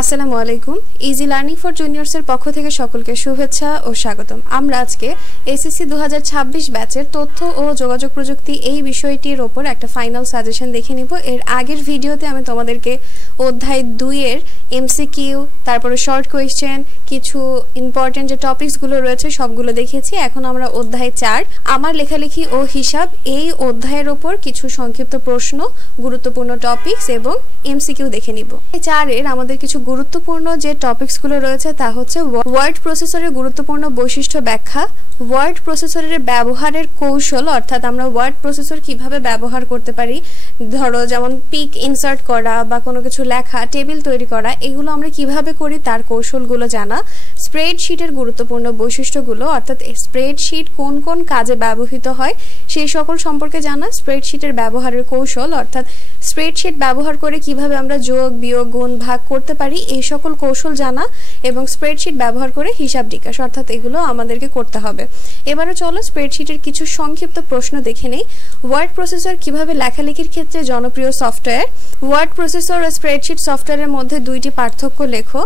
আসসালামু আলাইকুম। Easy learning for জুনিয়র্সের পক্ষ থেকে সকলকে শুভেচ্ছা ও স্বাগতম। আমরা আজকে এসএসসি 2026 ব্যাচের তথ্য ও যোগাযোগ প্রযুক্তি এই বিষয়টির ওপর একটা ফাইনাল সাজেশন দেখে নিব। এর আগের ভিডিওতে আমি তোমাদেরকে অধ্যায় 2 এর এমসিকিউ, তারপরে শর্ট কোয়েশ্চেন, কিছু ইম্পর্টেন্ট যে টপিকসগুলো রয়েছে সবগুলো দেখিয়েছি। এখন আমরা অধ্যায় 4 আমার লেখালেখি ও হিসাব এই অধ্যায়ের ওপর কিছু সংক্ষিপ্ত প্রশ্ন, গুরুত্বপূর্ণ টপিকস এবং এমসিকিউ দেখে নিব। এই 4 এর আমাদের কিছু গুরুত্বপূর্ণ যে টপিকসগুলো রয়েছে তা হচ্ছে ওয়ার্ড প্রসেসরের গুরুত্বপূর্ণ বৈশিষ্ট্য ব্যাখ্যা, ওয়ার্ড প্রসেসরের ব্যবহারের কৌশল, অর্থাৎ আমরা ওয়ার্ড প্রসেসর কিভাবে ব্যবহার করতে পারি, ধরো যেমন পিক ইনসার্ট করা বা কোনো কিছু লেখা, টেবিল তৈরি করা, এগুলো আমরা কিভাবে করি তার কৌশলগুলো জানা, স্প্রেডশিটের গুরুত্বপূর্ণ বৈশিষ্ট্যগুলো, অর্থাৎ স্প্রেডশিট কোন কোন কাজে ব্যবহৃত হয় সেই সকল সম্পর্কে জানা, স্প্রেডশিটের ব্যবহারের কৌশল, অর্থাৎ স্প্রেডশিট ব্যবহার করে কিভাবে আমরা যোগ, বিয়োগ, গুণ, ভাগ করতে পারি এই সকল কৌশল জানা, এবং স্প্রেডশিট ব্যবহার করে হিসাব নিকাশ, অর্থাৎ এগুলো আমাদেরকে করতে হবে। এবারে চলো স্প্রেডশিটের কিছু সংক্ষিপ্ত প্রশ্ন দেখে নেই। ওয়ার্ড প্রসেসর কিভাবে লেখালেখির ক্ষেত্রে জনপ্রিয় সফটওয়্যার। ওয়ার্ড প্রসেসর ও স্প্রেডশিট সফটওয়্যারের মধ্যে দুইটি পার্থক্য লেখো।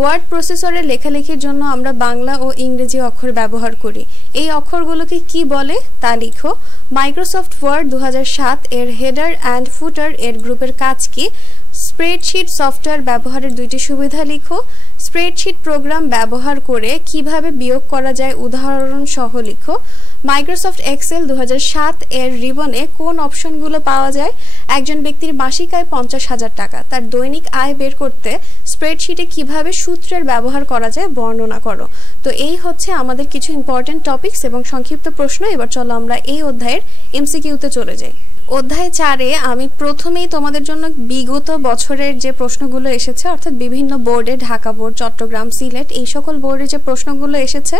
ওয়ার্ড প্রসেসরে লেখালেখির জন্য আমরা বাংলা ও ইংরেজি অক্ষর ব্যবহার করি। এই অক্ষরগুলোকে কি বলে তা লিখো। মাইক্রোসফট ওয়ার্ড 2007 এর হেডার অ্যান্ড ফুটার এর গ্রুপের কাজ কি। স্প্রেডশিট সফটওয়্যার ব্যবহারের দুইটি সুবিধা লিখো। স্প্রেডশিট প্রোগ্রাম ব্যবহার করে কিভাবে বিয়োগ করা যায় উদাহরণ সহ লিখো। মাইক্রোসফট এক্সেল 2007 এর রিবনে কোন অপশনগুলো পাওয়া যায়। একজন ব্যক্তির মাসিক আয় 50,000 টাকা, তার দৈনিক আয় বের করতে স্প্রেডশিটে কিভাবে সূত্রের ব্যবহার করা যায় বর্ণনা করো। তো এই হচ্ছে আমাদের কিছু ইম্পর্টেন্ট টপিকস এবং সংক্ষিপ্ত প্রশ্ন। এবার চলো আমরা এই অধ্যায়ের এমসিকিউতে চলে যাই। অধ্যায় 4-এ আমি প্রথমেই তোমাদের জন্য বিগত বছরের যে প্রশ্নগুলো এসেছে, অর্থাৎ বিভিন্ন বোর্ডে, ঢাকা বোর্ড, চট্টগ্রাম, সিলেট, এই সকল বোর্ডে যে প্রশ্নগুলো এসেছে,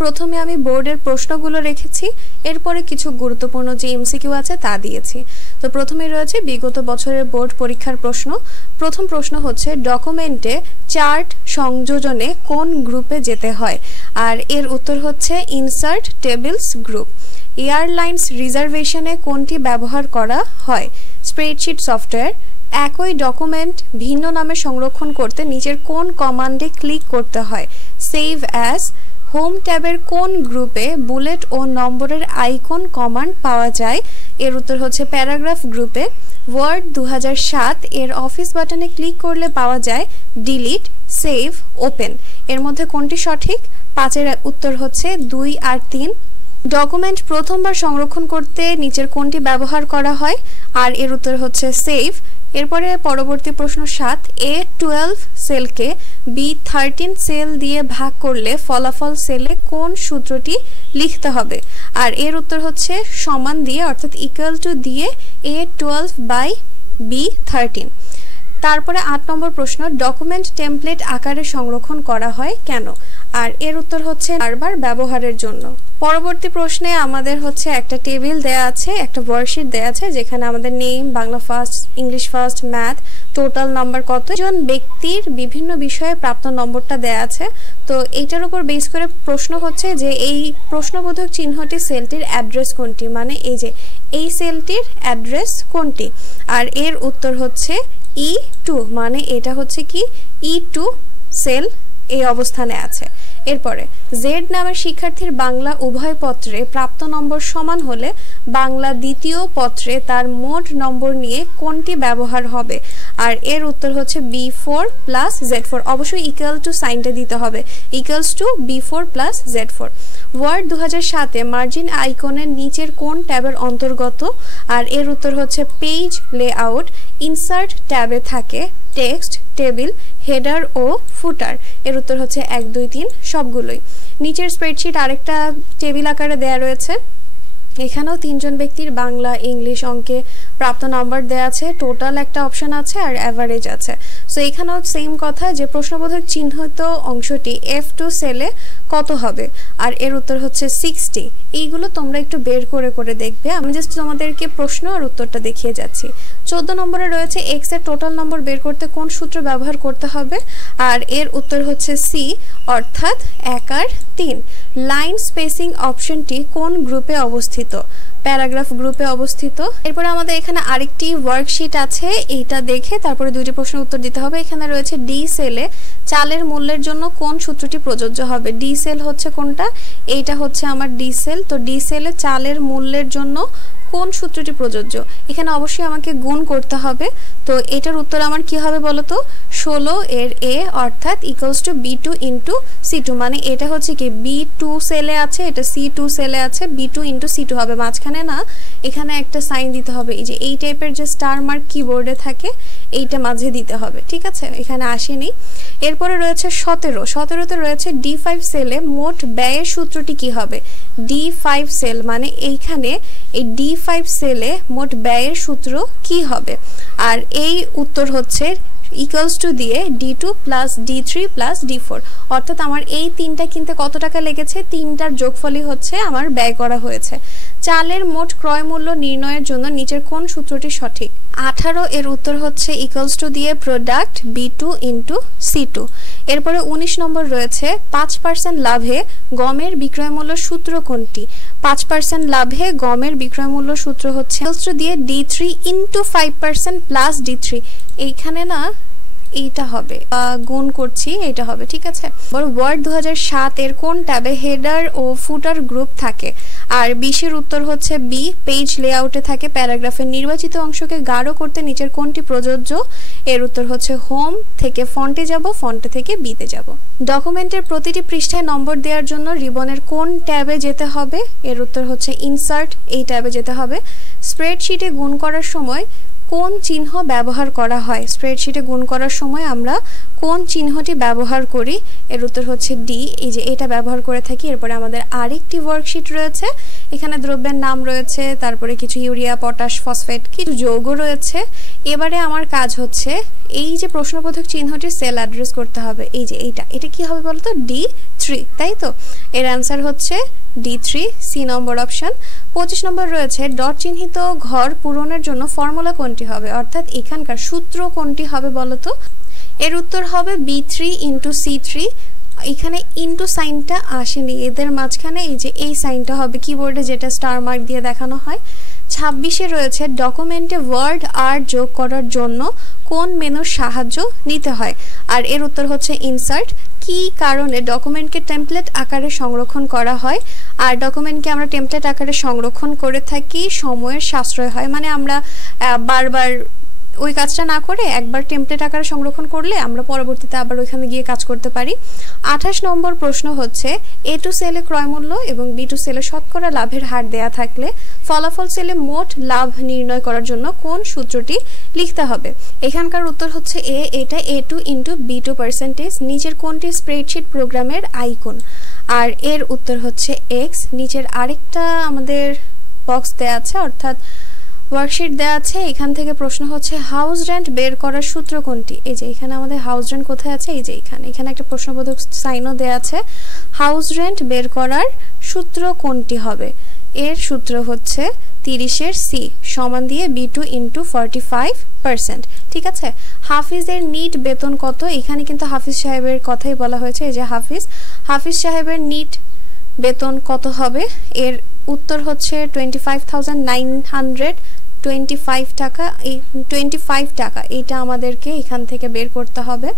প্রথমে আমি বোর্ডের প্রশ্নগুলো রেখেছি, এরপরে কিছু গুরুত্বপূর্ণ যে এমসিকিউ আছে তা দিয়েছি। তো প্রথমেই রয়েছে বিগত বছরের বোর্ড পরীক্ষার প্রশ্ন। প্রথম প্রশ্ন হচ্ছে ডকুমেন্টে চার্ট সংযোজনে কোন গ্রুপে যেতে হয়, আর এর উত্তর হচ্ছে ইনসার্ট টেবিলস গ্রুপ। এয়ারলাইন্স রিজার্ভেশনে কোনটি ব্যবহার করা হয়। Spreadsheet software. একই ডকুমেন্ট ভিন্ন নামে সংরক্ষণ করতে নিচের কোন কমান্ডে ক্লিক করতে হয়। Save as. হোম ট্যাবের কোন গ্রুপে বুলেট ও নম্বরের আইকন কমান্ড পাওয়া যায়। এর উত্তর হচ্ছে প্যারাগ্রাফ গ্রুপে। ওয়ার্ড 2007 এর অফিস বাটনে ক্লিক করলে পাওয়া যায় ডিলিট, সেভ, ওপেন। এর মধ্যে কোনটি সঠিক। 5-এর উত্তর হচ্ছে 2 আর 3। ডকুমেন্ট প্রথমবার সংরক্ষণ করতে নিচের কোনটি ব্যবহার করা হয়, আর এর উত্তর হচ্ছে সেভ। এরপরে পরবর্তী প্রশ্ন 7, A12 সেলকে B13 সেল দিয়ে ভাগ করলে ফলাফল সেলে কোন সূত্রটি লিখতে হবে, আর এর উত্তর হচ্ছে সমান দিয়ে, অর্থাৎ ইকুয়াল টু দিয়ে A12 বাই B13। তারপরে 8 নম্বর প্রশ্ন, ডকুমেন্ট টেমপ্লেট আকারে সংরক্ষণ করা হয় কেন, আর এর উত্তর হচ্ছে বারবার ব্যবহারের জন্য। পরবর্তী প্রশ্নে আমাদের হচ্ছে একটা টেবিল দেয়া আছে, একটা ওয়ার্কশিট দেয়া আছে, যেখানে আমাদের name, Bangla first, English first, math, total number, কতজন ব্যক্তির বিভিন্ন বিষয়ে প্রাপ্ত নম্বরটা দেয়া আছে। তো এইটার উপর বেস করে প্রশ্ন হচ্ছে যে এই প্রশ্নবোধক চিহ্নটি সেলটির অ্যাড্রেস কোনটি, মানে এই যে এই সেলটির অ্যাড্রেস কোনটি, আর এর উত্তর হচ্ছে E2, মানে এটা হচ্ছে কি E2 সেল এই অবস্থানে আছে। এরপরে জেড নামের শিক্ষার্থীর বাংলা উভয় পত্রে প্রাপ্ত নম্বর সমান হলে বাংলা দ্বিতীয় পত্রে তার মোট নম্বর নিয়ে কোনটি ব্যবহার হবে, আর এর উত্তর হচ্ছে B4 প্লাস Z4। অবশ্যই ইকুয়াল টু সাইনটা দিতে হবে, equals to B4 plus Z4। Word 2007-এ মার্জিন আইকনের নিচের কোন ট্যাবের অন্তর্গত, আর এর উত্তর হচ্ছে পেজ লেআউট। ইনসার্ট ট্যাবে থাকে টেক্সট, টেবিল, হেডার ও ফুটার। এর উত্তর হচ্ছে 1, 2, 3 সবগুলোই। নিচের স্প্রেডশিট আরেকটা টেবিল আকারে দেয়া রয়েছে, এখানেও 3 জন ব্যক্তির বাংলা, ইংলিশ, অঙ্কে প্রাপ্ত নাম্বার দেয়া আছে, টোটাল একটা অপশন আছে আর অ্যাভারেজ আছে। সো এখানেও সেম কথা যে প্রশ্নবোধক চিহ্নিত অংশটি F2 সেলে কত হবে, আর এর উত্তর হচ্ছে 60। এইগুলো তোমরা একটু বের করে করে দেখবে, আমি জাস্ট তোমাদেরকে প্রশ্ন আর উত্তরটা দেখিয়ে যাচ্ছি। 14 নম্বরে রয়েছে এক্স এর টোটাল নম্বর বের করতে কোন সূত্র ব্যবহার করতে হবে, আর এর উত্তর হচ্ছে সি অর্থাৎ 1 আর 3। লাইন স্পেসিং অপশনটি কোন গ্রুপে অবস্থিত? প্যারাগ্রাফ গ্রুপে অবস্থিত। এরপরে আমাদের এখানে আরেকটি ওয়ার্কশিট আছে, এইটা দেখে তারপরে দুইটি প্রশ্নের উত্তর দিতে হবে। এখানে রয়েছে ডি সেলে চালের মূল্যের জন্য কোন সূত্রটি প্রযোজ্য হবে? ডি সেল হচ্ছে কোনটা? এইটা হচ্ছে আমার ডি সেল। তো ডি সেলে চালের মূল্যের জন্য কোন সূত্রটি প্রযোজ্য? এখানে অবশ্যই আমাকে গুণ করতে হবে। তো এটার উত্তর আমার কি হবে বলো তো? 16 এর a অর্থাৎ equals to b2 into c2, মানে এটা হচ্ছে কি b2 সেলে আছে, এটা c2 সেলে আছে, b2 ইন্টু c2 হবে। মাঝখানে না, এখানে একটা সাইন দিতে হবে, এই যে এই টাইপের যে স্টার মার্ক কিবোর্ডে থাকে এইটা মাঝে দিতে হবে, ঠিক আছে? এখানে আসেনি। এরপরে রয়েছে 17তে রয়েছে D5 সেলে মোট ব্যয়ের সূত্রটি কি হবে? D5 সেল মানে এইখানে এই D5 সেলে মোট ব্যয়ের সূত্র কি হবে? আর এই উত্তর হচ্ছে ইকুয়ালস টু দিয়ে D2 plus D3 plus D4, অর্থাৎ আমার এই তিনটা কিনতে কত টাকা লেগেছে, তিনটার যোগফলই হচ্ছে আমার ব্যয় করা হয়েছে। চালের মোট ক্রয় মূল্য নির্ণয়ের জন্য নিচের কোন সূত্রটি সঠিক? 18 এর উত্তর হচ্ছে ইকুয়ালস টু দিয়ে প্রোডাক্ট B2 ইন্টু C2। এরপরে 19 নম্বর রয়েছে 5% লাভে গমের বিক্রয় মূল্য সূত্র কোনটি? 5% লাভে গমের বিক্রয় মূল্য সূত্র হচ্ছে ইকুয়ালস টু দিয়ে D3 ইন্টু 5% প্লাস D3। এইখানে না এইটা হবে, গুণ করছি, এইটা হবে, ঠিক আছে? ওয়ার্ড 2007 এর কোন ট্যাবে হেডার ও ফুটার গ্রুপ থাকে? আর 20 এর উত্তর হচ্ছে বি, পেজ লেআউটে থাকে। প্যারাগ্রাফের নির্বাচিত অংশকে গাঢ় করতে নিচের কোনটি প্রযোজ্য? এর উত্তর হচ্ছে হোম থেকে ফন্টে যাব, ফন্টে থেকে বিতে যাব। ডকুমেন্টের প্রতিটি পৃষ্ঠায় নম্বর দেওয়ার জন্য রিবনের কোন ট্যাবে যেতে হবে? এর উত্তর হচ্ছে ইনসার্ট, এই ট্যাবে যেতে হবে। স্প্রেডশিটে গুণ করার সময় কোন চিহ্ন ব্যবহার করা হয়? স্প্রেডশিটে গুণ করার সময় আমরা কোন চিহ্নটি ব্যবহার করি? এর উত্তর হচ্ছে ডি, এই যে এটা ব্যবহার করে থাকি। এরপরে আমাদের আরেকটি ওয়ার্কশিট রয়েছে, এখানে দ্রব্যের নাম রয়েছে, তারপরে কিছু ইউরিয়া, পটাশ, ফসফেট, কিছু যৌগ রয়েছে। এবারে আমার কাজ হচ্ছে এই যে প্রশ্নবোধক চিহ্নটির সেল অ্যাড্রেস করতে হবে, এই যে এটা কি হবে বলতো? D3, তাই তো? এর অ্যান্সার হচ্ছে D3, সি নম্বর অপশন। 25 নম্বর রয়েছে ডট চিহ্নিত ঘর পূরণের জন্য ফর্মুলা কোনটি হবে? অর্থাৎ এখানকার সূত্র কোনটি হবে বলতো? এর উত্তর হবে B3 ইন্টু C3। এখানে ইন্টু সাইনটা আসেনি, এদের মাঝখানে এই যে এই সাইনটা হবে কিবোর্ডে, যেটা স্টার মার্ক দিয়ে দেখানো হয়। 26-এ রয়েছে ডকুমেন্টে ওয়ার্ড আর্ট যোগ করার জন্য কোন মেনুর সাহায্য নিতে হয়? আর এর উত্তর হচ্ছে ইনসার্ট। কি কারণে ডকুমেন্টকে টেমপ্লেট আকারে সংরক্ষণ করা হয়? আর ডকুমেন্টকে আমরা টেমপ্লেট আকারে সংরক্ষণ করে থাকি সময়ের সাশ্রয় হয়, মানে আমরা বারবার ওই কাজটা না করে একবার টেমপ্লেট আকারে সংরক্ষণ করলে আমরা পরবর্তীতে আবার ওইখানে গিয়ে কাজ করতে পারি। 28 নম্বর প্রশ্ন হচ্ছে A2 সেলে ক্রয় মূল্য এবং B2 সেলে শতকরা লাভের হার দেয়া থাকলে ফলাফল সেলে মোট লাভ নির্ণয় করার জন্য কোন সূত্রটি লিখতে হবে? এখানকার উত্তর হচ্ছে এ, এটা A2 ইন্টু B2 পার্সেন্টেজ। নিচের কোনটি স্প্রেডশিট প্রোগ্রামের আইকন? আর এর উত্তর হচ্ছে এক্স। নিচের আরেকটা আমাদের বক্স দেয়া আছে, অর্থাৎ ওয়ার্কশিট দেওয়া আছে, এখান থেকে প্রশ্ন হচ্ছে হাউস রেন্ট বের করার সূত্র কোনটি? এই যে এখানে আমাদের হাউস রেন্ট কোথায় আছে, এই যে এখানে একটা প্রশ্নবোধক সাইনও দেওয়া আছে। হাউস রেন্ট বের করার সূত্র কোনটি হবে? এর সূত্র হচ্ছে 30-এর সি সমান দিয়ে B2 ইন্টু 45%, ঠিক আছে? হাফিজের নিট বেতন কত? এখানে কিন্তু হাফিজ সাহেবের কথাই বলা হয়েছে, এই যে হাফিজ সাহেবের নিট বেতন কত হবে? এর উত্তর হচ্ছে 25,925 টাকা। এই 25 টাকা এইটা আমাদেরকে এখান থেকে বের করতে হবে।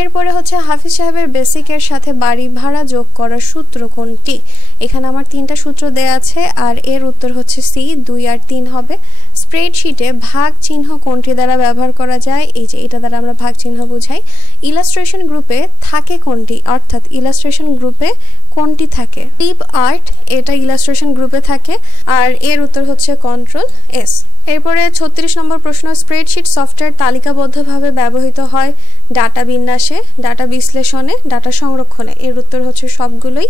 এরপরে হচ্ছে হাফিজ সাহেবের বেসিকের সাথে বাড়ি ভাড়া যোগ করার সূত্র কোনটি? এখানে আমার তিনটা সূত্র দেয়া আছে, আর এর উত্তর হচ্ছে সি, 2 আর 3 হবে। স্প্রেডশিটে ভাগ চিহ্ন কোনটি দ্বারা ব্যবহার করা যায়? এই যে এটা দ্বারা আমরা ভাগ চিহ্ন বুঝাই। ইলাস্ট্রেশন গ্রুপে থাকে কোনটি? অর্থাৎ ইলাস্ট্রেশন গ্রুপে কোনটি থাকে? ক্লিপ আর্ট, এটা ইলাস্ট্রেশন গ্রুপে থাকে, আর এর উত্তর হচ্ছে কন্ট্রোল এস। এরপরে 36 নম্বর প্রশ্ন স্প্রেডশিট সফটওয়্যার তালিকাবদ্ধভাবে ব্যবহৃত হয় ডাটা বিন্যাসে, ডাটা বিশ্লেষণে, ডাটা সংরক্ষণে। এর উত্তর হচ্ছে সবগুলোই।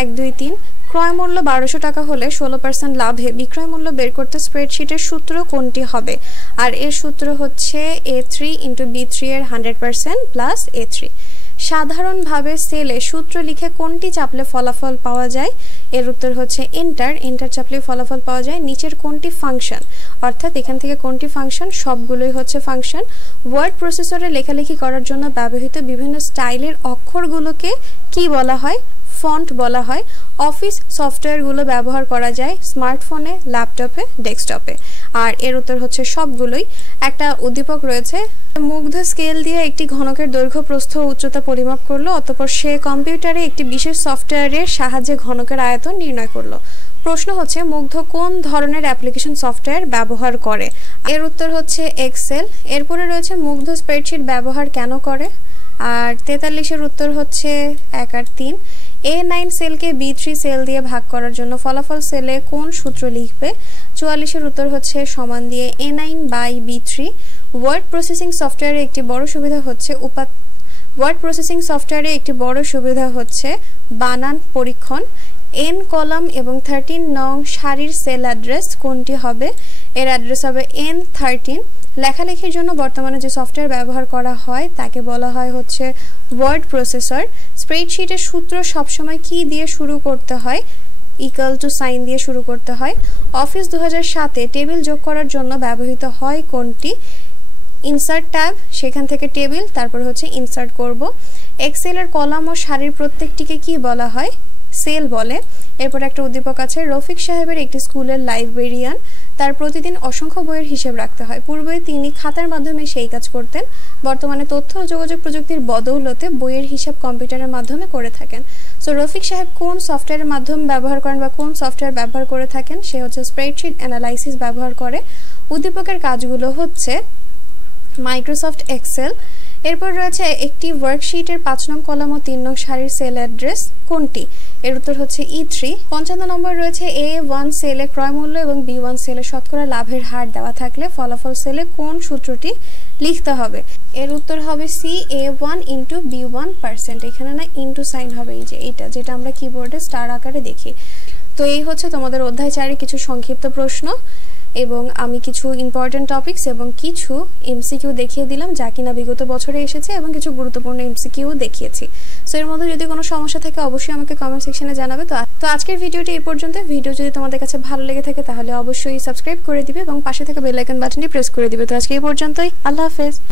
1, 2, 3। ক্রয় মূল্য 1200 টাকা হলে 16% লাভে বিক্রয় মূল্য বের করতে স্প্রেডশিটের সূত্র কোনটি হবে? আর এর সূত্র হচ্ছে A3 ইন্টু B3 এর 100% প্লাস A3। সাধারণভাবে সেলে সূত্র লিখে কোনটি চাপলে ফলাফল পাওয়া যায়? এর উত্তর হচ্ছে এন্টার। এন্টার চাপলে ফলাফল পাওয়া যায়। নিচের কোনটি ফাংশন, অর্থাৎ এখান থেকে কোনটি ফাংশন? সবগুলোই হচ্ছে ফাংশন। ওয়ার্ড প্রসেসরে লেখালেখি করার জন্য ব্যবহৃত বিভিন্ন স্টাইলের অক্ষরগুলোকে কি বলা হয়? ফন্ট বলা হয়। অফিস সফটওয়্যারগুলো ব্যবহার করা যায় স্মার্টফোনে, ল্যাপটপে, ডেস্কটপে। আর এর উত্তর হচ্ছে সবগুলোই। একটা উদ্দীপক রয়েছে, মুগ্ধ স্কেল দিয়ে একটি ঘনকের দৈর্ঘ্য, প্রস্থ ও উচ্চতা পরিমাপ করলো, অতঃপর সে কম্পিউটারে একটি বিশেষ সফটওয়্যারের সাহায্যে ঘনকের আয়তন নির্ণয় করলো। প্রশ্ন হচ্ছে মুগ্ধ কোন ধরনের অ্যাপ্লিকেশন সফটওয়্যার ব্যবহার করে? এর উত্তর হচ্ছে এক্সেল। এরপরে রয়েছে মুগ্ধ স্প্রেডশিট ব্যবহার কেন করে? আর 43-এর উত্তর হচ্ছে 1 আর 3। A9 সেলকে B3 সেল দিয়ে ভাগ করার জন্য ফলাফল সেলে কোন সূত্র লিখবে? 44-এর উত্তর হচ্ছে সমান দিয়ে A9/B3। ওয়ার্ড প্রসেসিং সফটওয়্যারে একটি বড় সুবিধা হচ্ছে বানান পরীক্ষণ। n কলাম এবং 13 নং সারির সেল অ্যাড্রেস কোনটি হবে? এর অ্যাড্রেস হবে N13। লেখালেখির জন্য বর্তমানে যে সফটওয়্যার ব্যবহার করা হয় তাকে বলা হয় হচ্ছে ওয়ার্ড প্রসেসর। স্প্রেডশিটের সূত্র সবসময় কি দিয়ে শুরু করতে হয়? ইকুয়াল টু সাইন দিয়ে শুরু করতে হয়। অফিস 2007-এ টেবিল যোগ করার জন্য ব্যবহৃত হয় কোনটি? ইনসার্ট ট্যাব, সেখান থেকে টেবিল, তারপর হচ্ছে ইনসার্ট করব। এক্সেলের কলাম ও সারির প্রত্যেকটিকে কি বলা হয়? সেল বলে। এরপর একটা উদ্দীপক আছে, রফিক সাহেবের একটি স্কুলের লাইব্রেরিয়ান, তার প্রতিদিন অসংখ্য বইয়ের হিসেব রাখতে হয়। পূর্বে তিনি খাতার মাধ্যমে সেই কাজ করতেন, বর্তমানে তথ্য ও যোগাযোগ প্রযুক্তির বদৌলতে বইয়ের হিসাব কম্পিউটারের মাধ্যমে করে থাকেন। সো রফিক সাহেব কোন সফটওয়্যারের মাধ্যমে ব্যবহার করেন বা কোন সফটওয়্যার ব্যবহার করে থাকেন? সে হচ্ছে স্প্রেডশিট অ্যানালাইসিস ব্যবহার করে। উদ্দীপকের কাজগুলো হচ্ছে মাইক্রোসফট এক্সেল। এরপর রয়েছে একটি ওয়ার্কশিটের 5 নং কলাম ও 3 নং সারির সেল অ্যাড্রেস কোনটি? এর উত্তর হচ্ছে E3। 55 নম্বর রয়েছে A1 সেলে ক্রয় মূল্য এবং B1 সেলে শতকরা লাভের হার দেওয়া থাকলে ফলাফল সেলে কোন সূত্রটি লিখতে হবে? এর উত্তর হবে CA1 × B1%। এখানে না ইনটু সাইন হবে, এই যে এইটা যেটা আমরা কিবোর্ডে স্টার আকারে দেখি। তো এই হচ্ছে তোমাদের অধ্যায় 4-এর কিছু সংক্ষিপ্ত প্রশ্ন, এবং আমি কিছু ইম্পর্টেন্ট টপিকস এবং কিছু এমসিকিউ দেখিয়ে দিলাম যা কিনা বিগত বছরে এসেছে, এবং কিছু গুরুত্বপূর্ণ এমসিকিউ দেখিয়েছি। সো এর মধ্যে যদি কোনো সমস্যা থাকে অবশ্যই আমাকে কমেন্ট সেকশনে জানাবে। তো আজকের ভিডিওটি এই পর্যন্ত। ভিডিও যদি তোমাদের কাছে ভালো লেগে থাকে তাহলে অবশ্যই সাবস্ক্রাইব করে দিবে এবং পাশে থাকা বেল আইকন বাটনটি প্রেস করে দিবে। তো আজকে এই পর্যন্তই। আল্লাহ হাফেজ।